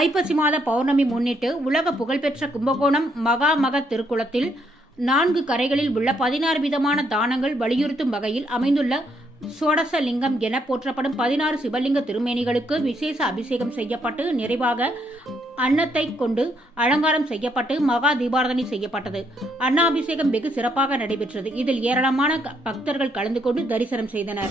ஐப்பசி மாத பௌர்ணமி முன்னிட்டு உலக புகழ்பெற்ற கும்பகோணம் மகா மக திருக்குளத்தில் நான்கு கரைகளில் உள்ள பதினாறு விதமான தானங்கள் வலியுறுத்தும் வகையில் அமைந்துள்ள சோடசலிங்கம் என போற்றப்படும் பதினாறு சிவலிங்க திருமேனிகளுக்கு விசேஷ அபிஷேகம் செய்யப்பட்டு நிறைவாக அன்னத்தை கொண்டு அலங்காரம் செய்யப்பட்டு மகா தீபாரதனை செய்யப்பட்டது. அன்னாபிஷேகம் வெகு சிறப்பாக நடைபெற்றது. இதில் ஏராளமான க- பக்தர்கள் கலந்து கொண்டு தரிசனம் செய்தனர்.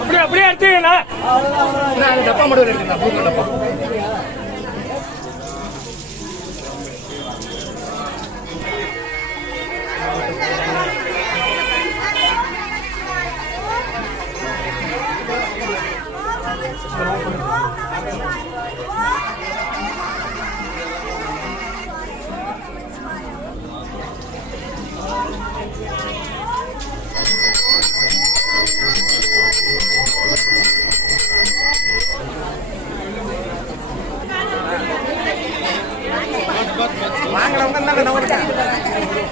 அப்படியே அப்படியே எடுத்துக்கண்ணா அண்ணா, டப்பா மட்டும் எடுத்துக்கண்ணா, ப்ளூ கலர் டப்பா. வாங்குறவங்க தானே நம்ம கிட்ட.